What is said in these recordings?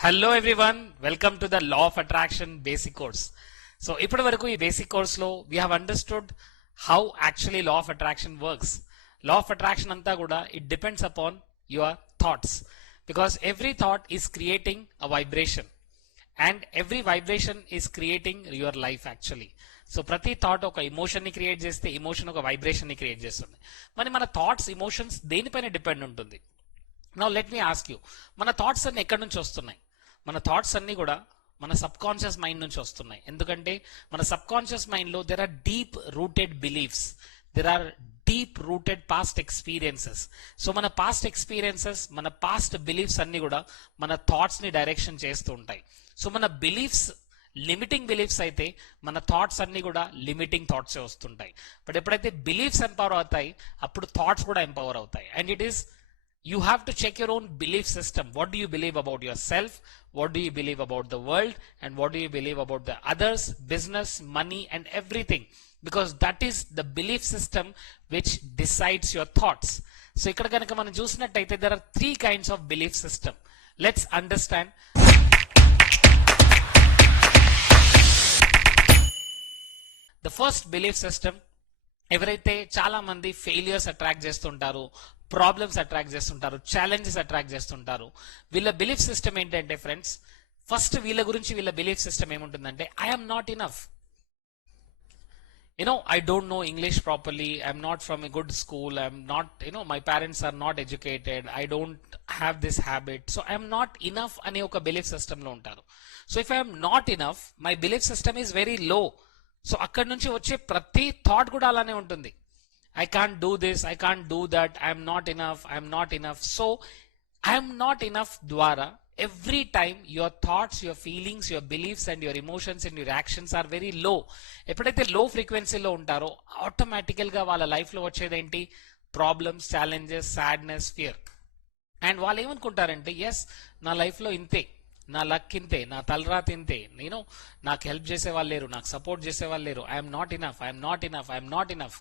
Hello everyone, welcome to the Law of Attraction basic course. So ఇప్పటి వరకు ఈ basic course లో we have understood how actually law of attraction works. Law of attraction అంతా కూడా it depends upon your thoughts, because every thought is creating a vibration and every vibration is creating your life actually. So ప్రతి థాట్ ఒక ఎమోషన్ ని క్రియేట్ చేస్తే ఎమోషన్ ఒక వైబ్రేషన్ ని క్రియేట్ చేస్తుంది. మరి మన థాట్స్ ఎమోషన్స్ దేనిపైన డిపెండ్ ఉంటుంది? Now let me ask you, మన థాట్స్ అన్ని ఎక్కడి నుంచి వస్తున్నాయి? మన థాట్స్ అన్ని కూడా మన సబ్ కాన్షియస్ మైండ్ నుంచి వస్తున్నాయి. ఎందుకంటే మన సబ్ కాన్షియస్ మైండ్ లో there are deep rooted beliefs, there are deep rooted past experiences. So మన పాస్ట్ ఎక్స్పీరియన్సెస్, మన పాస్ట్ బిలీఫ్స్ అన్ని కూడా మన థాట్స్ ని డైరెక్షన్ చేస్తూ ఉంటాయి. సో మన బిలీఫ్స్ లిమిటింగ్ బిలీఫ్స్ అయితే మన థాట్స్ అన్ని కూడా లిమిటింగ్ థాట్సే వస్తుంటాయి. బట్ ఎప్పుడైతే బిలీఫ్స్ ఎంపవర్ అవుతాయి అప్పుడు థాట్స్ కూడా ఎంపవర్ అవుతాయి. And it is you have to check your own belief system. What do you believe about yourself? What do you believe about the world? And what do you believe about the others, business, money and everything? Because that is the belief system which decides your thoughts. So ikkada ganaka మనం చూసినట్టయితే there are three kinds of belief system. Let's understand. The first belief system, ఎవరైతే చాలా మంది failures attract చేస్తుంటారు, problems attract చేస్తుంటారు, challenges attract చేస్తుంటారు, వీళ్ళ belief system ఏంటంటే ఫ్రెండ్స్, ఫస్ట్ వీళ్ళ గురించి వీళ్ళ బిలీఫ్ సిస్టమ్ ఏముంటుందంటే I'm not enough. I don't know English properly, I'm not from a good school, I'm not, my parents are not educated, I don't have this habit, so I'm not enough అనే ఒక belief system లో ఉంటారు. So if I'm not enough, my belief system is very low. So అక్కడి నుంచి వచ్చే ప్రతి థాట్ కూడా అలానే ఉంటుంది. I can't do this, I can't do that, I'm not enough, I'm not enough. So I'm not enough ద్వారా every time your thoughts, your feelings, your beliefs and your emotions and your actions are very low. ఎప్పుడైతే లో ఫ్రీక్వెన్సీలో ఉంటారో ఆటోమేటికల్ గా వాళ్ళ life లో వచ్చేదేంటి? Problems, challenges, sadness, fear. And వాళ్ళు ఏమనుకుంటారంటే ఎస్, నా లైఫ్ లో ఇంతే, నా లక్ ఇంతే, నా తలరాత ఇంతే, నాకు హెల్ప్ చేసే వాళ్ళు లేరు, నాకు సపోర్ట్ చేసే వాళ్ళు లేరు, I'm not enough, I'm not enough, I'm not enough.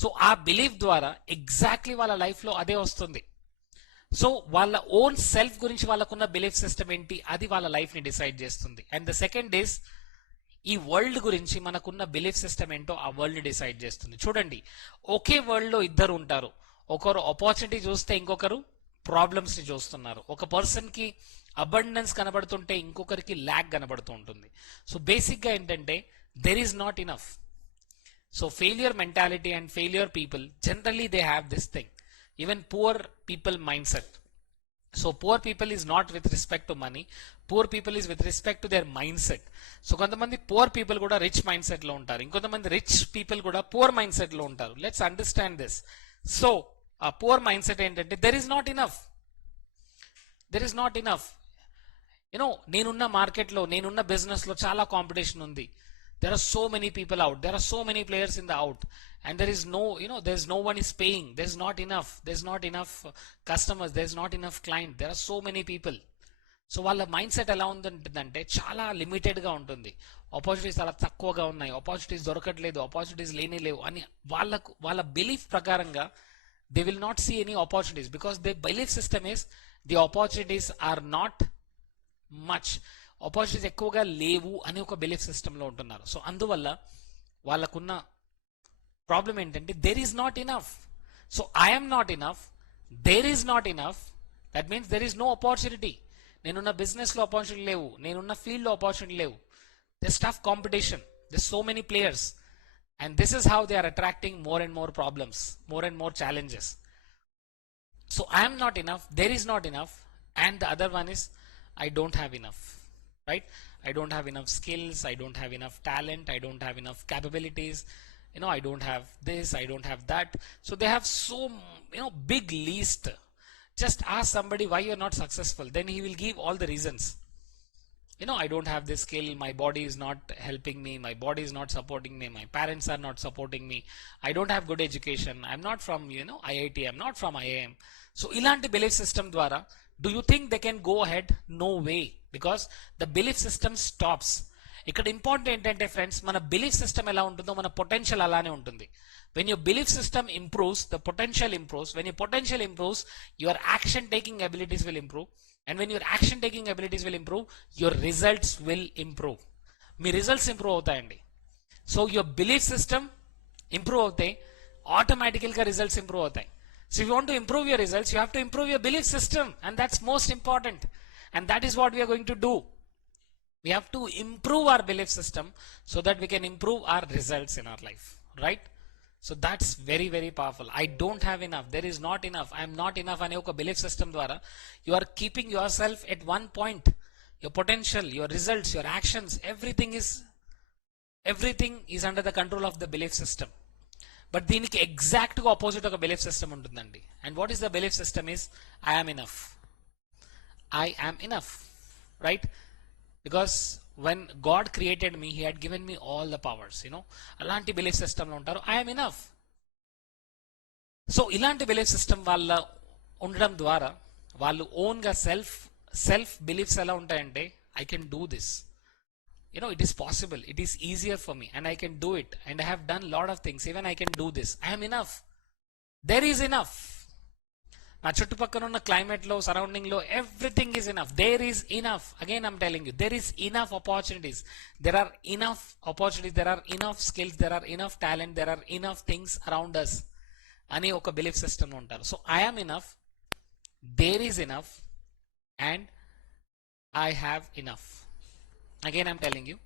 So ఆ బిలీఫ్ ద్వారా ఎగ్జాక్ట్లీ వాళ్ళ లైఫ్ లో అదే వస్తుంది. సో వాళ్ళ ఓన్ సెల్ఫ్ గురించి వాళ్ళకున్న బిలీఫ్ సిస్టమ్ ఏంటి, అది వాళ్ళ లైఫ్ ని డిసైడ్ చేస్తుంది. అండ్ ద సెకండ్ ఈస్, ఈ వరల్డ్ గురించి మనకున్న బిలీఫ్ సిస్టమ్ ఏంటో ఆ వరల్డ్ డిసైడ్ చేస్తుంది. చూడండి, ఒకే వరల్డ్ లో ఇద్దరు ఉంటారు. ఒకరు ఆపర్చునిటీ చూస్తే ఇంకొకరు ప్రాబ్లమ్స్ ని చూస్తున్నారు. ఒక పర్సన్ కి అబండెన్స్ కనబడుతుంటే ఇంకొకరికి ల్యాక్ కనబడుతూ ఉంటుంది. సో బేసిక్ గా ఏంటంటే there is not enough. So failure mentality and failure people, generally they have this thing. Even poor people mindset. So poor people is not with respect to money. Poor people is with respect to their mindset. So కొంతమంది poor people కూడా rich mindset లో ఉంటారు, ఇంకొంతమంది rich people కూడా poor mindset లో ఉంటారు. Let's understand this. So a poor mindset ఏంటంటే there is not enough. There is not enough. నేనున్న మార్కెట్ లో, నేనున్న బిజినెస్ లో చాలా కాంపిటీషన్ ఉంది. There are so many people out, there are so many players in the out, and there is no, there's no one is paying, there's not enough customers, there's not enough client, there are so many people. So వాళ్ళ mind set ఎలా ఉంటుందంటే చాలా లిమిటెడ్ గా ఉంటుంది. ఆపర్చునిటీస్ చాలా తక్కువగా ఉన్నాయి, ఆపర్చునిటీస్ దొరకట్లేదు, ఆపర్చునిటీస్ లేవు అని వాళ్ళ బిలీఫ్ ప్రకారంగా they will not see any opportunities, because they belief system is the opportunities are not much, opportunities ఎక్కువగా లేవు అని ఒక బిలీఫ్ సిస్టమ్ లో ఉంటున్నారు. సో అందువల్ల వాళ్ళకున్న ప్రాబ్లం ఏంటంటే there is not enough. So I'm not enough, there is not enough, that means there is no opportunity. నేనున్న బిజినెస్ లో ఆపర్చునిటీ లేవు, నేనున్న ఫీల్డ్ లో ఆపర్చునిటీ లేవు, this tough competition, this so many players, and this is how they are attracting more and more problems, more and more challenges. So I'm not enough, there is not enough, and the other one is I don't have enough. Right? I don't have enough skills, I don't have enough talent, I don't have enough capabilities, I don't have this, I don't have that. So they have so, big list. Just ask somebody why you're not successful, then he will give all the reasons. I don't have this skill, my body is not helping me, my body is not supporting me, my parents are not supporting me, I don't have good education, I'm not from, IIT, I'm not from IIM. So ilanti belief system dwara, do you think they can go ahead? No way, because the belief system stops. ఇక్కడ ఇంపార్టెంట్ ఏంటంటే ఫ్రెండ్స్, మన belief system ఎలా ఉంటుందో మన పొటెన్షియల్ అలానే ఉంటుంది. When your belief system improves, the potential improves. When your potential improves, your action taking abilities will improve. And when your action taking abilities will improve, your results will improve. మీ results improve అవుతాయండి. So your belief system improve అవుతాయి, ఆటోమేటికల్గా results improve అవుతాయి. So you want to improve your results, you have to improve your belief system, and that's most important. And that is what we're going to do. We have to improve our belief system so that we can improve our results in our life, right? So that's very, very powerful. I don't have enough, there is not enough, I am not enough ane oka belief system dwara you are keeping yourself at one point. Your potential, your results, your actions, everything is under the control of the belief system. But దీనికి exact గా opposite ఒక belief system ఉంటుందండి. And what is the belief system is, I am enough. I am enough, right? Because when God created me, he had given me all the powers, అలాంటి belief system లో ఉంటారు, I'm enough. So ఇలాంటి belief system వాళ్ళ ఉండడం ద్వారా వాళ్ళు ఓన్ గా self beliefs ఎలా ఉంటాయంటే, I can do this, it is possible, it is easier for me and I can do it and I have done lot of things, even I can do this, I'm enough, there is enough. నా చుట్టుపక్కల ఉన్న climate లో, surrounding లో, everything is enough, there is enough. Again I'm telling you, there is enough opportunities, there are enough opportunities, there are enough skills, there are enough talent, there are enough things around us అని ఒక belief system ఉంటారు. So I am enough, there is enough, and I have enough. Again I'm telling you,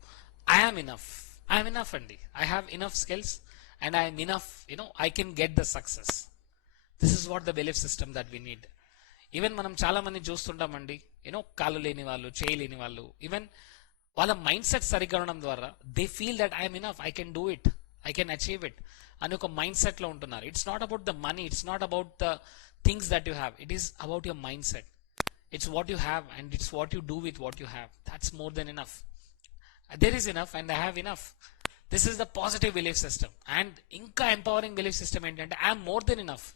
I am enough, I'm enough అండి, I have enough skills and I'm enough, I can get the success. This is what the belief system that we need. Even మనం చాలా మంది చూస్తుంటామండి, కాళ్ళు లేని వాళ్ళు, చేయలేని వాళ్ళు, ఈవెన్ వాళ్ళ మైండ్ సెట్ సరిగ్గా ఉండడం ద్వారా they feel that I'm enough, I can do it, I can achieve it అని ఒక మైండ్ సెట్ లో ఉంటున్నారు. It's not about the money, it's not about the things that you have, it is about your mind set. It's what you have and it's what you do with what you have. That's more than enough. There is enough and I have enough. This is the positive belief system. And ఇంకా empowering belief system ఏంటంటే, I'm more than enough.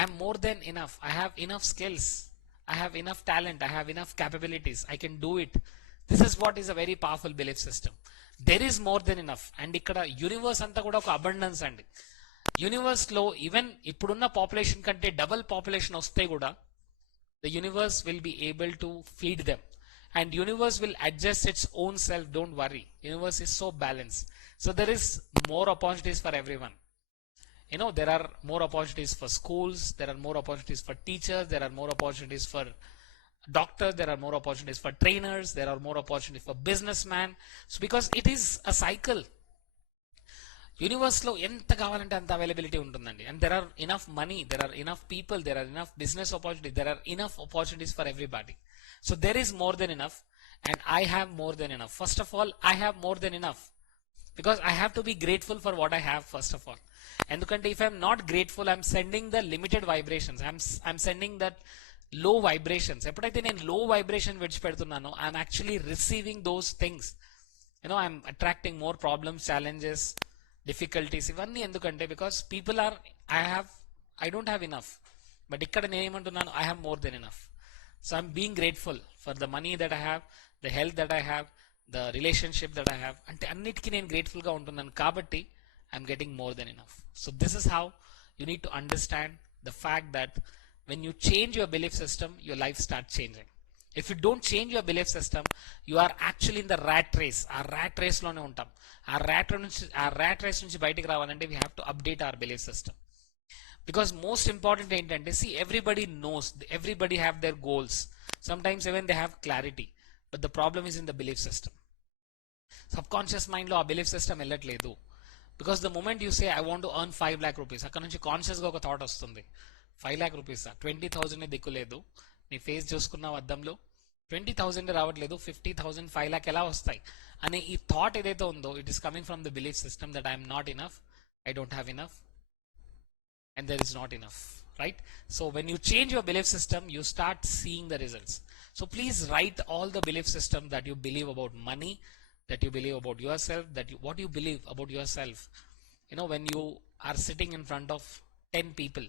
I'm more than enough. I have enough skills. I have enough talent. I have enough capabilities. I can do it. This is what is a very powerful belief system. There is more than enough. And ikkada universe anta kuda oka abundance andi. Universe lo even ippudunna population kante double population oste kuda the universe will be able to feed them. And universe will adjust its own self. Don't worry. Universe is so balanced. So there is more opportunities for everyone. There are more opportunities for schools, there are more opportunities for teachers, there are more opportunities for doctors, there are more opportunities for trainers, there are more opportunities for businessmen. So because it is a cycle, universe lo enta kavalante anta availability untundandi, and there are enough money, there are enough people, there are enough business opportunities, there are enough opportunities for everybody. So there is more than enough, and I have more than enough. First of all, I have more than enough because I have to be grateful for what I have. First of all, ఎందుకంటే if I'm not grateful, I'm sending the limited vibrations, I'm sending that low vibrations. ఎప్పుడైతే నేను low vibration విడిచిపెడుతున్నానో, I'm actually receiving those things. I'm attracting more problems, challenges, difficulties. ఇవన్నీ ఎందుకంటే because people are, I don't have enough. But ఇక్కడ నేను ఏమంటున్నాను, I have more than enough. So I'm being grateful for the money that I have, the health that I have, the relationship that I have. అంటే అన్నిటికీ నేను grateful గా ఉంటున్నాను కాబట్టి I'm getting more than enough. So this is how you need to understand the fact that when you change your belief system, your life starts changing. If you don't change your belief system, you are actually in the rat race. ఆ rat race లోనే ఉంటాం. ఆ rat race నుంచి బయటికి రావాలంటే we have to update our belief system. Because most important ఏంటంటే, see, everybody knows, everybody have their goals. Sometimes even they have clarity, but the problem is in the belief system. Subconscious mind లో ఆ belief system వెళ్ళట్లేదు. Because the moment you say I want to earn 5 lakh rupees, అక్కడ నుంచి కాన్షియస్ గా ఒక థాట్ వస్తుంది, 5 lakh rupees 20,000 దిక్కులేదు, నీ ఫేస్ చూసుకున్నావు అద్దంలో, 20,000 రావట్లేదు, 50,000 5 lakh ఎలా వస్తాయి అనే ఈ థాట్ ఏదైతే ఉందో, it is coming from the belief system that I'm not enough, I don't have enough, and there is not enough, right? So when you change your belief system, you start seeing the results. So please write all the belief system that you believe about money, that you believe about yourself, what you believe about yourself. When you are sitting in front of 10 people,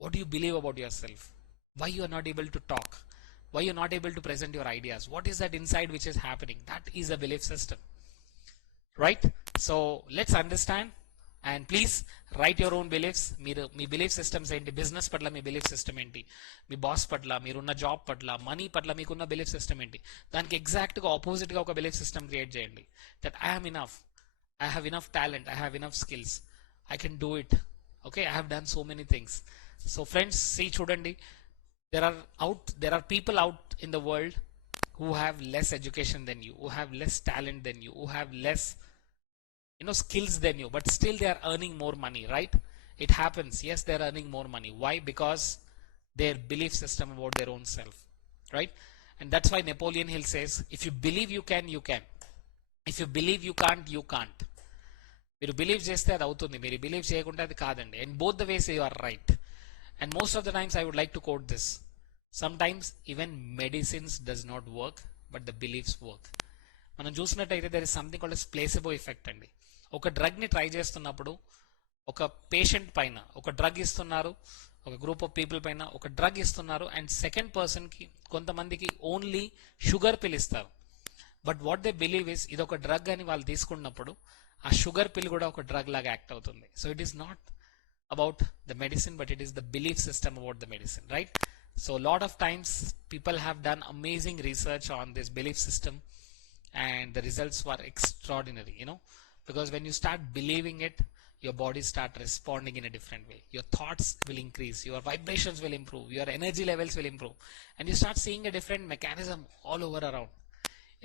what do you believe about yourself? Why you are not able to talk? Why you are not able to present your ideas? What is that inside which is happening? That is a belief system, right? So let's understand and please right your own beliefs. మీరు మీ belief systems ఏంటి, బిజినెస్ పట్ల మీ belief system ఏంటి, మీ బాస్ పట్ల, మీరున్న జాబ్ పట్ల, మనీ పట్ల మీకున్న belief system ఏంటి, దానికి ఎగ్జాక్ట్గా ఆపోజిట్గా ఒక బిలీఫ్ సిస్టమ్ క్రియేట్ చేయండి. That I have enough, I have enough talent, I have enough skills, I can do it. Okay, I have done so many things. So friends, see chudandi, there are people out in the world who have less education than you, who have less talent than you, who have less skills than you, but still they are earning more money, right? It happens. Yes, they are earning more money. Why? Because their belief system about their own self, right? And that's why Napoleon Hill says, if you believe you can, you can. If you believe you can't, you can't. మీరు బిలీవ్ చేస్తే అది అవుతుంది, మీరు బిలీవ్ చేయకుంటే అది కాదండి. And both the ways you are right. And most of the times I would like to quote this, sometimes even medicines does not work, but the believes work. మనం చూసినట్టయితే there is something called placebo effect అండి. ఒక డ్రగ్ని ట్రై చేస్తున్నప్పుడు ఒక పేషెంట్ పైన ఒక డ్రగ్ ఇస్తున్నారు, ఒక గ్రూప్ ఆఫ్ పీపుల్ పైన ఒక డ్రగ్ ఇస్తున్నారు, అండ్ సెకండ్ పర్సన్కి కొంతమందికి ఓన్లీ షుగర్ పిల్ ఇస్తారు. But what they believe is ఇది ఒక డ్రగ్ అని వాళ్ళు తీసుకున్నప్పుడు ఆ షుగర్ పిల్ కూడా ఒక డ్రగ్ లాగా యాక్ట్ అవుతుంది. So it is not about the medicine, but it is the belief system about the medicine, right? So lot of times people have done amazing research on this belief system and the results were extraordinary, because when you start believing it, your body start responding in a different way, your thoughts will increase, your vibrations will improve, your energy levels will improve, and you start seeing a different mechanism all over around.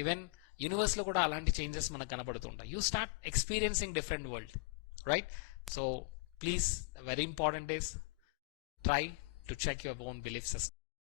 Even universe lo kuda alanti changes manaku kanapadutuntayi. You start experiencing different world, right? So please, very important is try to check your own belief system.